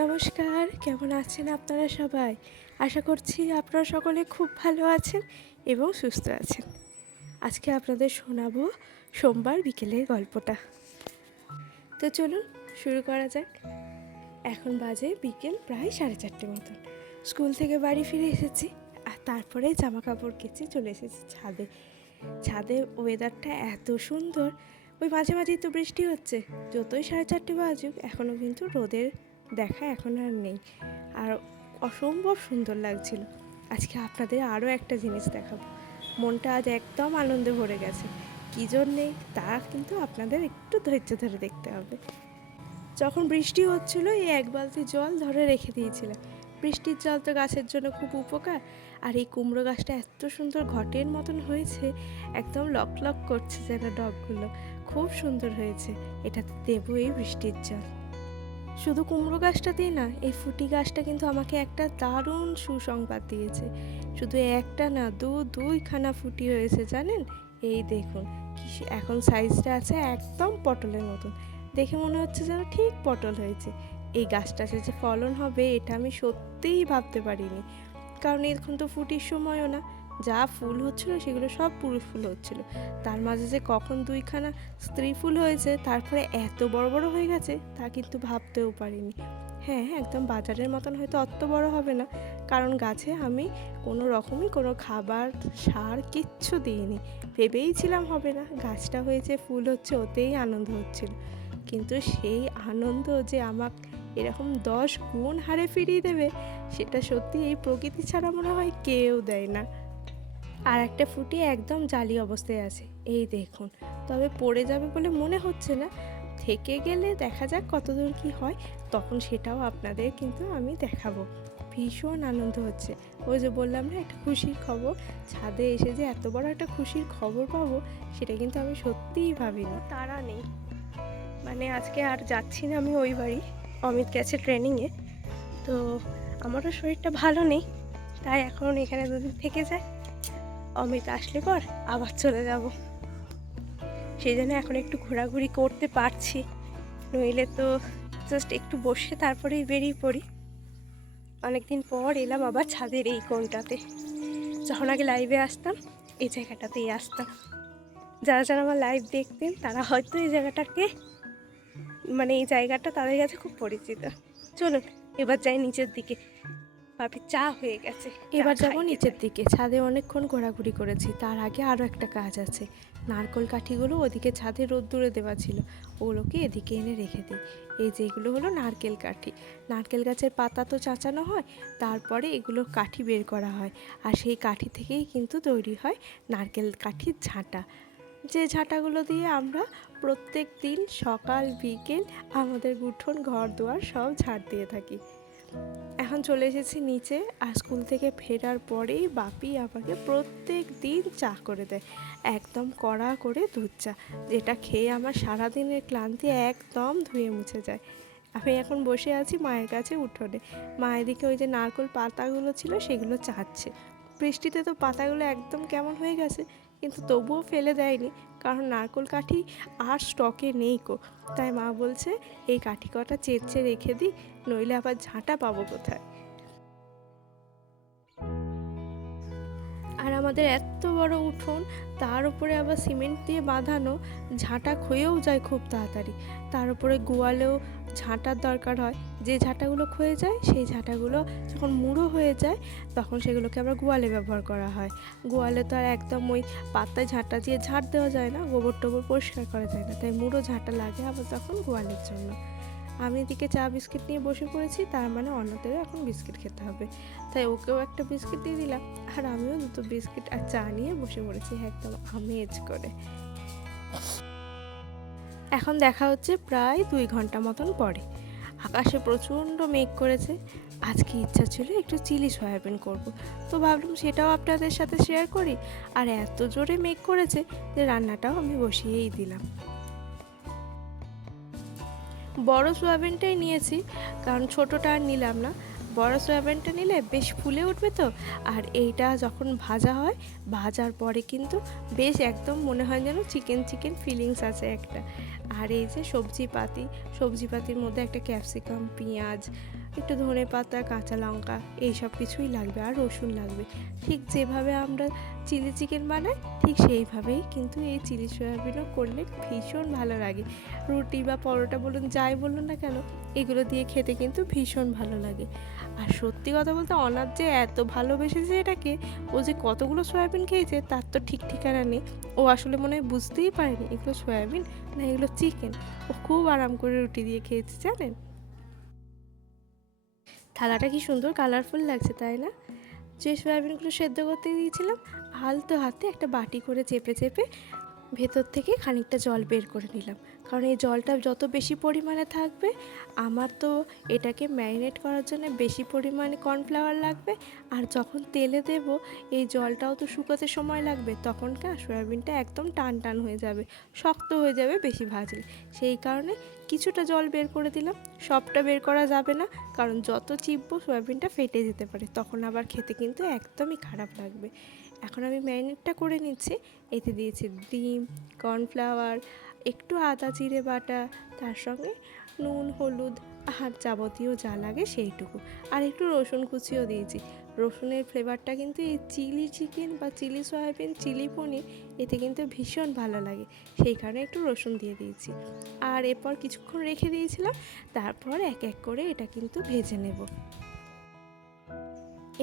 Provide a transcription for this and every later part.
নমস্কার, কেমন আছেন আপনারা সবাই? আশা করছি আপনারা সকলে খুব ভালো আছেন এবং সুস্থ আছেন। আজকে আপনাদের শোনাবো সোমবার বিকেলের গল্পটা। তো চলুন শুরু করা যাক। এখন বাজে বিকেল প্রায় 4:30 মতন। স্কুল থেকে বাড়ি ফিরে এসেছি আর তারপরে জামা কাপড় কেচে চলে এসেছি ছাদে। ছাদে ওয়েদারটা এত সুন্দর, ওই মাঝে মাঝেই তো বৃষ্টি হচ্ছে। যতই 4:30 বাজুক এখনও কিন্তু রোদের দেখা এখন আর নেই, আর অসম্ভব সুন্দর লাগছিল। আজকে আপনাদের আরও একটা জিনিস দেখাবো। মনটা আজ একদম আনন্দে ভরে গেছে। কী জন্যে তা কিন্তু আপনাদের একটু ধৈর্য ধরে দেখতে হবে। যখন বৃষ্টি হচ্ছিল এই এক বালতি জল ধরে রেখে দিয়েছিলাম। বৃষ্টির জল তো গাছের জন্য খুব উপকার। আর এই কুমড়ো গাছটা এত সুন্দর ঘটের মতন হয়েছে, একদম লক লক করছে যেন ডগগুলো। খুব সুন্দর হয়েছে, এটাতে দেবো এই বৃষ্টির জল। শুধু কুমড়ো গাছটাতেই না, এই ফুটি গাছটা কিন্তু আমাকে একটা দারুণ সুসংবাদ দিয়েছে। শুধু একটা না, দুইখানা ফুটি হয়েছে জানেন। এই দেখুন, এখন সাইজটা আছে একদম পটলের মতন। দেখে মনে হচ্ছে যেন ঠিক পটল হয়েছে। এই গাছটাতে যে ফলন হবে এটা আমি সত্যিই ভাবতে পারিনি, কারণ এখন তো ফুটির সময়ও না। যা ফুল হচ্ছিল সেগুলো সব পুরুষ ফুল হচ্ছিল, তার মাঝে যে কখন দুইখানা স্ত্রী ফুল হয়েছে তারপরে এত বড় বড় হয়ে গেছে তা কিন্তু ভাবতেও পারিনি। হ্যাঁ, একদম বাজারের মতন হয়তো অত বড় হবে না, কারণ গাছে আমি কোনো রকমই কোনো খাবার সার কিচ্ছু দিইনি। ভেবেইছিলাম হবে না, গাছটা হয়েছে ফুল হচ্ছে ওতেই আনন্দ হচ্ছিল। কিন্তু সেই আনন্দ যে আমাকে এরকম 10 গুণ হারে ফিরিয়ে দেবে, সেটা সত্যি এই প্রকৃতি ছাড়া মনে হয় কেউ দেয় না। আর একটা ফুটি একদম জালি অবস্থায় আছে, এই দেখুন। তবে পড়ে যাবে বলে মনে হচ্ছে না, থেকে গেলে দেখা যাক কতদূর কি হয়, তখন সেটাও আপনাদের কিন্তু আমি দেখাবো। ভীষণ আনন্দ হচ্ছে। ওই যে বললাম না, একটা খুশির খবর। ছাদে এসে যে এত বড় একটা খুশির খবর পাবো সেটা কিন্তু আমি সত্যিই ভাবিনি। তারা নেই, মানে আজকে আর যাচ্ছি না আমি ওই বাড়ি। অমিত গেছে ট্রেনিংয়ে, তো আমারও শরীরটা ভালো নেই, তাই এখন এখানে দুদিন থেকে যায়। অমিত আসলে পর আবার চলে যাব, সেই জন্য এখন একটু ঘোরাঘুরি করতে পারছি। নইলে তো জাস্ট একটু বসে তারপরেই বেরিয়ে পড়ি। অনেকদিন পর এলাম আবার ছাদের এই কোণটাতে। যখন আগে লাইভে আসতাম এই জায়গাটাতেই আসতাম। যারা যারা আমার লাইভ দেখতেন তারা হয়তো এই জায়গাটাকে, মানে এই জায়গাটা তাদের কাছে খুব পরিচিত। চলুন এবার যাই নিচের দিকে। বাপির চা হয়ে গেছে, এবার যাব নিচের দিকে। ছাদে অনেকক্ষণ ঘোরাঘুরি করেছি, তার আগে আরও একটা কাজ আছে। নারকেল কাঠিগুলো ওদিকে ছাদে রোদ্দুরে দেওয়া ছিল, ওগুলোকে এদিকে এনে রেখে দিই। এই যে এগুলো হলো নারকেল কাঠি। নারকেল গাছের পাতা তো চাঁচানো হয়, তারপরে এগুলো কাঠি বের করা হয়, আর সেই কাঠি থেকেই কিন্তু তৈরি হয় নারকেল কাঠির ঝাঁটা। যে ঝাঁটাগুলো দিয়ে আমরা প্রত্যেক দিন সকাল বিকেল আমাদের উঠোন ঘর দুয়ার সব ঝাড় দিয়ে থাকি। এখন চলে এসেছি নিচে, আর স্কুল থেকে ফেরার পরেই বাপি আমাকে প্রত্যেক দিন চা করে দেয়, একদম কড়া করে দুধ চা, যেটা খেয়ে আমার সারাদিনের ক্লান্তি একদম ধুয়ে মুছে যায়। আমি এখন বসে আছি মায়ের কাছে উঠোনে। মা এদিকে ওই যে নারকেল পাতাগুলো ছিল সেগুলো চাচ্ছে। বৃষ্টিতে তো পাতাগুলো একদম কেমন হয়ে গেছে, কিন্তু তবুও ফেলে দেয়নি, কারণ নারকেল কাঠি আর স্টকে নেই কো। তাই মা বলছে এই কাঠি কটা চেঁচে রেখে দিই, নইলে আবার ঝাঁটা পাবো কোথায়। আর আমাদের এত বড় উঠোন, তার উপরে আবার সিমেন্ট দিয়ে বাঁধানো, ঝাঁটা ক্ষয়েও যায় খুব তাড়াতাড়ি। তার উপরে গোয়ালেও ঝাঁটার দরকার হয়। যে ঝাঁটাগুলো ক্ষয়ে যায় সেই ঝাঁটাগুলো যখন মুড়ো হয়ে যায় তখন সেগুলোকে আবার গোয়ালে ব্যবহার করা হয়। গোয়ালে তো আর একদম ওই পাতায় ঝাঁটা দিয়ে ঝাঁট দেওয়া যায় না, গোবর টোবর পরিষ্কার করা যায় না, তাই মুড়ো ঝাঁটা লাগে আবার তখন গোয়ালের জন্য। আমি এদিকে চা বিস্কিট নিয়ে বসে পড়েছি, তার মানে অন্যদেরও এখন বিস্কিট খেতে হবে, তাই ওকেও একটা বিস্কিট দিয়ে দিলাম, আর আমিও দুটো বিস্কিট আর চা নিয়ে বসে পড়েছি একদম আমেজ করে। এখন দেখা হচ্ছে প্রায় 2 ঘন্টা মতন পরে। আকাশে প্রচণ্ড মেঘ করেছে। আজকে ইচ্ছা ছিল একটু চিলি সয়াবিন করব, তো ভাবলাম সেটাও আপনাদের সাথে শেয়ার করি। আর এত জোরে মেঘ করেছে যে রান্নাটাও আমি বসিয়েই দিলাম। বড় সয়াবিনটাই নিয়েছি, কারণ ছোটোটা আর নিলাম না। বড় সয়াবিনটা নিলে বেশ ফুলে উঠবে তো, আর এইটা যখন ভাজা হয় ভাজার পরে কিন্তু বেশ একদম মনে হয় যেন চিকেন চিকেন ফিলিংস আছে একটা। আর এই যে সবজিপাতির মধ্যে একটা ক্যাপসিকাম, পেঁয়াজ, একটু ধনে পাতা, কাঁচা লঙ্কা এই সব কিছুই লাগবে, আর রসুন লাগবে। ঠিক যেভাবে আমরা চিলি চিকেন বানাই ঠিক সেইভাবেই কিন্তু এই চিলি সয়াবিনও করলে ভীষণ ভালো লাগে। রুটি বা পরোটা বলুন, যাই বলুন না কেন, এগুলো দিয়ে খেতে কিন্তু ভীষণ ভালো লাগে। আর সত্যি কথা বলতে অনাথ যে এত ভালোবেসেছে এটাকে, ও যে কতগুলো সয়াবিন খেয়েছে তার তো ঠিক ঠিকানা নেই। ও আসলে মনে হয় বুঝতেই পারেনি এগুলো সয়াবিন না এগুলো চিকেন। ও খুব আরাম করে রুটি দিয়ে খেয়েছে জানেন। থালাটা কি সুন্দর কালারফুল লাগছে তাই না? যে সয়াবিনগুলো সেদ্ধ করতে দিয়েছিলাম আলতো হাতে একটা বাটি করে চেপে চেপে ভেতর থেকে খানিকটা জল বের করে নিলাম, কারণ এই জলটা যত বেশি পরিমাণে থাকবে, আমার তো এটাকে ম্যারিনেট করার জন্য বেশি পরিমাণে কর্নফ্লাওয়ার লাগবে, আর যখন তেলে দেব এই জলটাও তো শুকোতে সময় লাগবে, তখনকার সয়াবিনটা একদম টান টান হয়ে যাবে, শক্ত হয়ে যাবে বেশি ভাজলে। সেই কারণে কিছুটা জল বের করে দিলাম, সবটা বের করা যাবে না, কারণ যত চিপবো সয়াবিনটা ফেটে যেতে পারে, তখন আবার খেতে কিন্তু একদমই খারাপ লাগবে। এখন আমি ম্যারিনেটটা করে নিচ্ছি। এতে দিয়েছি ডিম, কর্নফ্লাওয়ার, একটু আদা জিরে বাটা, তার সঙ্গে নুন, হলুদ আর যাবতীয় যা লাগে সেইটুকু, আর একটু রসুন কুচিও দিয়েছি। রসুনের ফ্লেভারটা কিন্তু এই চিলি চিকেন বা চিলি সয়াবিন, চিলি পনির এতে কিন্তু ভীষণ ভালো লাগে, সেই কারণে একটু রসুন দিয়ে দিয়েছি। আর এরপর কিছুক্ষণ রেখে দিয়েছিলাম, তারপর এক এক করে এটা কিন্তু ভেজে নেব।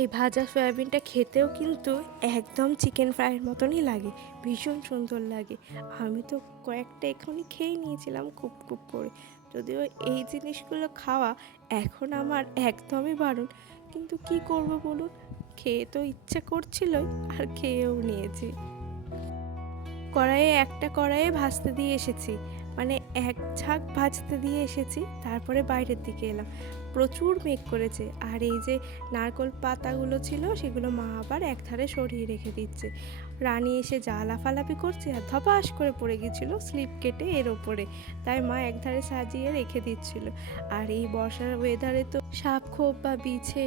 এই ভাজা সয়াবিনটা খেতেও কিন্তু একদম চিকেন ফ্রাইয়ের মতনই লাগে, ভীষণ সুন্দর লাগে। আমি তো কয়েকটা এখনই খেয়ে নিয়েছিলাম খুব খুব করে। যদিও এই জিনিসগুলো খাওয়া এখন আমার একদমই বারণ, কিন্তু কি করব বলুন, খেয়ে তো ইচ্ছে করছিলই, আর খেয়েও নিয়েছি। কড়াইয়ে ভাজতে দিয়ে এসেছি, মানে এক ঝাঁক ভাজতে দিয়ে এসেছি, তারপরে বাইরের দিকে এলাম। প্রচুর মেঘ করেছে, আর এই যে নারকোল পাতাগুলো ছিল সেগুলো মা আবার একধারে সরিয়ে রেখে দিচ্ছে। রানী এসে যা লাফালাফি করছে, আর ধপাস করে পড়ে গিয়েছিল স্লিপ কেটে এর ওপরে, তাই মা একধারে সাজিয়ে রেখে দিচ্ছিল। আর এই বর্ষার ওয়েদারে তো সাপ খোপ বা বিছে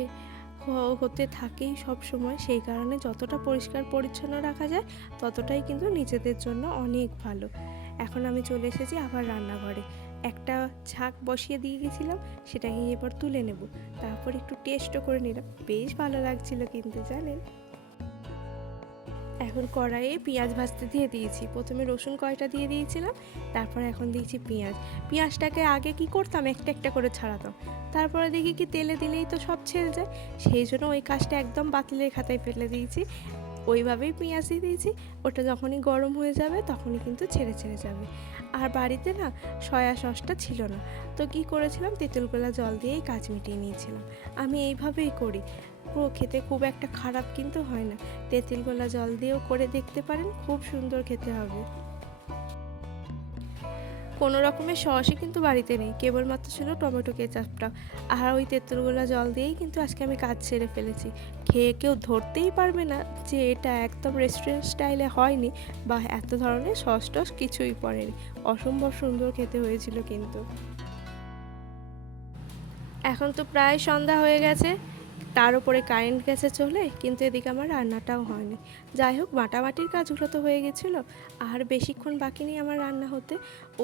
হতে থাকেই সব সময়, সেই কারণে যতটা পরিষ্কার পরিচ্ছন্ন রাখা যায় ততটাই কিন্তু নিজেদের জন্য অনেক ভালো। এখন আমি চলে এসেছি আবার রান্নাঘরে। একটা ঝাঁক বসিয়ে দিয়ে গেছিলাম, সেটাকে এবার তুলে নেব, তারপর একটু টেস্টও করে নিলাম, বেশ ভালো লাগছিল কিন্তু জানেন। এখন কড়াইয়ে পেঁয়াজ ভাজতে দিয়ে দিয়েছি। প্রথমে রসুন কয়টা দিয়ে দিয়েছিলাম, তারপরে এখন দিয়েছি পেঁয়াজ। পেঁয়াজটাকে আগে কি করতাম, একটা একটা করে ছাড়াতাম, তারপরে দেখি কি তেলে দিলেই তো সব ছেড়ে যায়, সেই জন্য ওই কাজটা একদম বাতিলের খাতায় ফেলে দিয়েছি। ওইভাবেই পেঁয়াজ দিয়ে দিয়েছি, ওটা যখনই গরম হয়ে যাবে তখনই কিন্তু ছেড়ে ছেড়ে যাবে। আর বাড়িতে না সয়া সসটা ছিল না, তো কী করেছিলাম, তেঁতুল গোলা জল দিয়েই কাজ মিটিয়ে নিয়েছিলাম। আমি এইভাবেই করি, পুরো খেতে খুব একটা খারাপ কিন্তু হয় না। তেঁতুল গোলা জল দিয়েও করে দেখতে পারেন, খুব সুন্দর খেতে হবে। কোনো রকমের সসই কিন্তু বাড়িতে নেই, কেবলমাত্র ছিল টমেটো কেচাপটা, আর ওই তেঁতুলগোলা জল দিয়েই কিন্তু আজকে আমি কাজ সেরে ফেলেছি। খেয়ে কেউ ধরতেই পারবে না যে এটা একদম রেস্টুরেন্ট স্টাইলে হয়নি, বা এত ধরনের সস টস কিছুই পড়েনি। অসম্ভব সুন্দর খেতে হয়েছিল কিন্তু। এখন তো প্রায় সন্ধ্যা হয়ে গেছে, তার উপরে কারেন্ট গেছে চলে, কিন্তু এদিকে আমার রান্নাটাও হয়নি। যাই হোক, বাটাবাটির কাজগুলো তো হয়ে গেছিলো, আর বেশিক্ষণ বাকি নেই আমার রান্না হতে।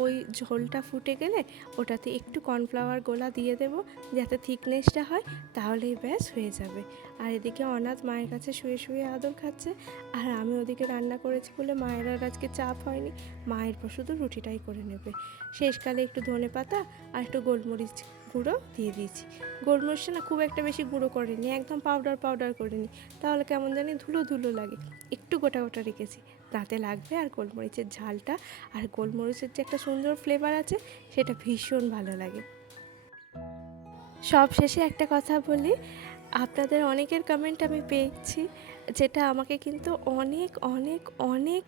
ওই ঝোলটা ফুটে গেলে ওটাতে একটু কর্নফ্লাওয়ার গোলা দিয়ে দেবো, যাতে থিকনেসটা হয়, তাহলেই ব্যাস হয়ে যাবে। আর এদিকে অনাথ মায়ের কাছে শুয়ে শুয়ে আদর খাচ্ছে, আর আমি ওদিকে রান্না করেছি বলে মায়ের আর আজকে চাপ হয়নি, মায়ের পর শুধু রুটিটাই করে নেবে। শেষকালে একটু ধনে পাতা আর একটু গোলমরিচ গুঁড়ো দিয়ে দিয়েছি। গোলমরিচটা না খুব একটা বেশি গুঁড়ো করিনি, একদম পাউডার পাউডার করিনি, তাহলে কেমন জানি ধুলো ধুলো লাগে। একটু গোটা গোটা রেখেছি, তাতে লাগবে, আর গোলমরিচের ঝালটা আর গোলমরিচের যে একটা সুন্দর ফ্লেভার আছে সেটা ভীষণ ভালো লাগে। সব শেষে একটা কথা বলি, আপনাদের অনেকের কমেন্ট আমি পেয়েছি, যেটা আমাকে কিন্তু অনেক অনেক অনেক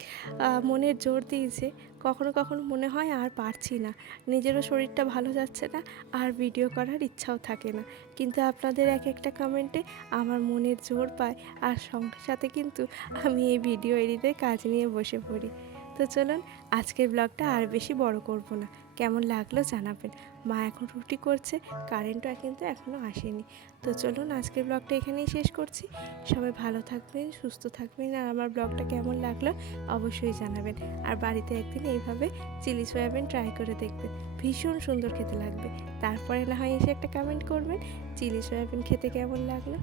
মনের জোর দিয়েছে। কখনো কখনো মনে হয় আর পারছি না, নিজেরও শরীরটা ভালো যাচ্ছে না, আর ভিডিও করার ইচ্ছাও থাকে না, কিন্তু আপনাদের এক একটা কমেন্টে আমার মনের জোর পায়, আর সঙ্গে সাথে কিন্তু আমি এই ভিডিও এডিটের কাজ নিয়ে বসে পড়ি। তো চলুন, আজকের ব্লগটা আর বেশি বড় করব না, কেমন লাগলো জানাবেন। মা এখন রুটি করছে, কারেন্টও কিন্তু এখনও আসেনি। তো চলুন আজকের ব্লগটা এখানেই শেষ করছি। সবাই ভালো থাকবেন, সুস্থ থাকবেন, আর আমার ব্লগটা কেমন লাগলো অবশ্যই জানাবেন। আর বাড়িতে একদিন এইভাবে চিলি সয়াবিন ট্রাই করে দেখবেন, ভীষণ সুন্দর খেতে লাগবে। তারপরে না হয় এসে একটা কমেন্ট করবেন চিলি সয়াবিন খেতে কেমন লাগলো।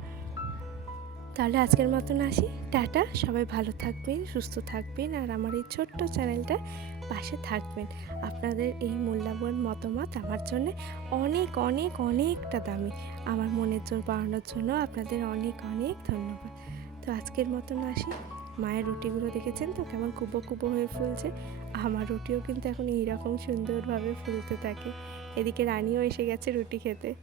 তাহলে আজকের মতন আসি, টাটা। সবাই ভালো থাকবেন, সুস্থ থাকবেন, আর আমার এই ছোট্ট চ্যানেলটার পাশে থাকবেন। আপনাদের এই মূল্যবান মতামত আমার জন্য অনেক অনেক অনেকটা দামি। আমার মনের জোর বাড়ানোর জন্য আপনাদের অনেক অনেক ধন্যবাদ। তো আজকের মতন আসি। মায়ের রুটিগুলো দেখেছেন তো কেমন কুবো কুবো হয়ে ফুলছে। আমার রুটিও কিন্তু এখন এইরকম সুন্দরভাবে ফুলতে থাকে। এদিকে রানীও এসে গেছে রুটি খেতে।